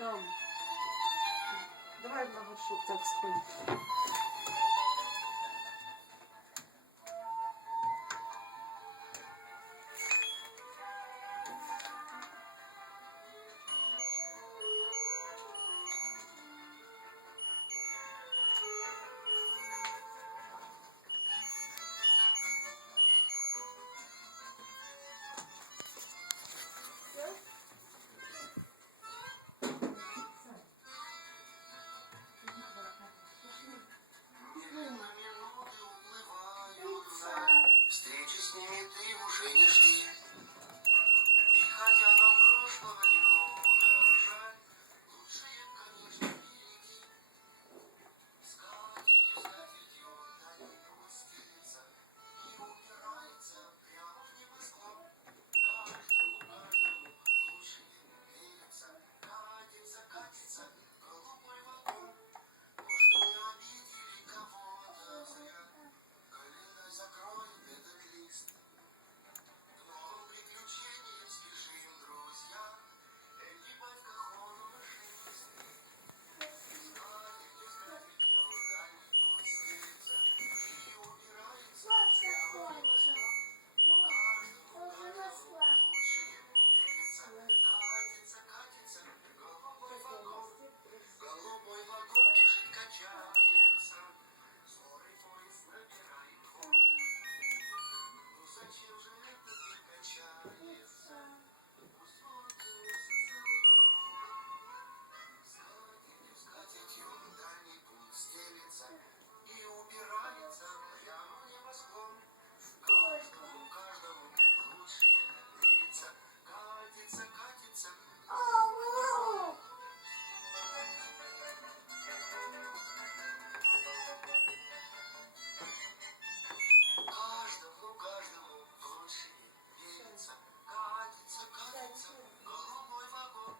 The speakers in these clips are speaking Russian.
Там. Давай на маршрут так сходим. Встречи с ними ты уже не жди. И хотя нам прошлого немного жаль, лучше им, конечно, впереди. Скатертью да не простится, и упирается прямо в небосклон. Каждому лучше им верится, катится голубой вагон. Может, мы обидели кого-то зря, коленой закроем этот лист. К новым приключениям спешим, друзья, экипаж кахону машинист. Скатертью да не простится, и убирается прямо в небосклон. Каждому лучше им верится, катится голубой вагон. Голубой вагон бежит, качается, скорый поезд набирает ход. Ну зачем же это прекращается? Пусть он длится целый год. Скатертью дальний путь стелется и убирается прямо в небосклон. Каждому лучше верится, катится каждому лучше верится, катится голубой вагон.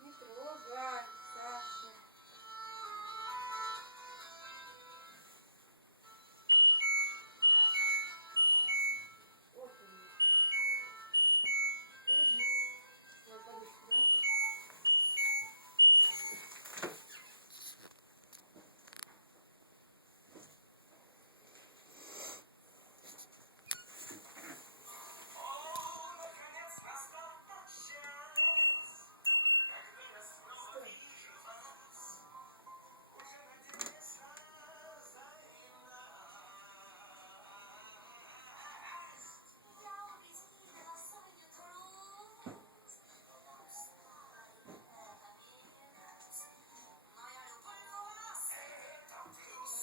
Не трогай, Саша. Вот он. Ложись. Твоя подушка, да? Наконец настал тот час, когда я снова вижу вас. Уже надеюсь взаимно. Я убедила свою трудность, устала это милость, но я люблю вас, это плюс.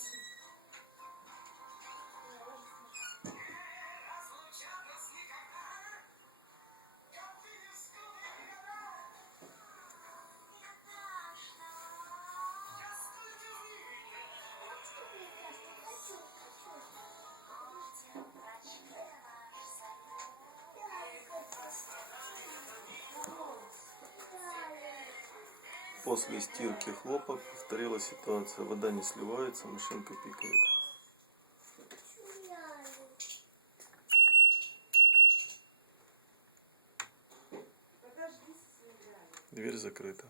Разлучат нас никогда, как переступили года. Я так ждала, я столько выиграла. Будем прочли наш союз. После стирки хлопок повторила ситуация. Вода не сливается, машинка пикает. Подожди, сыграй. Дверь закрыта.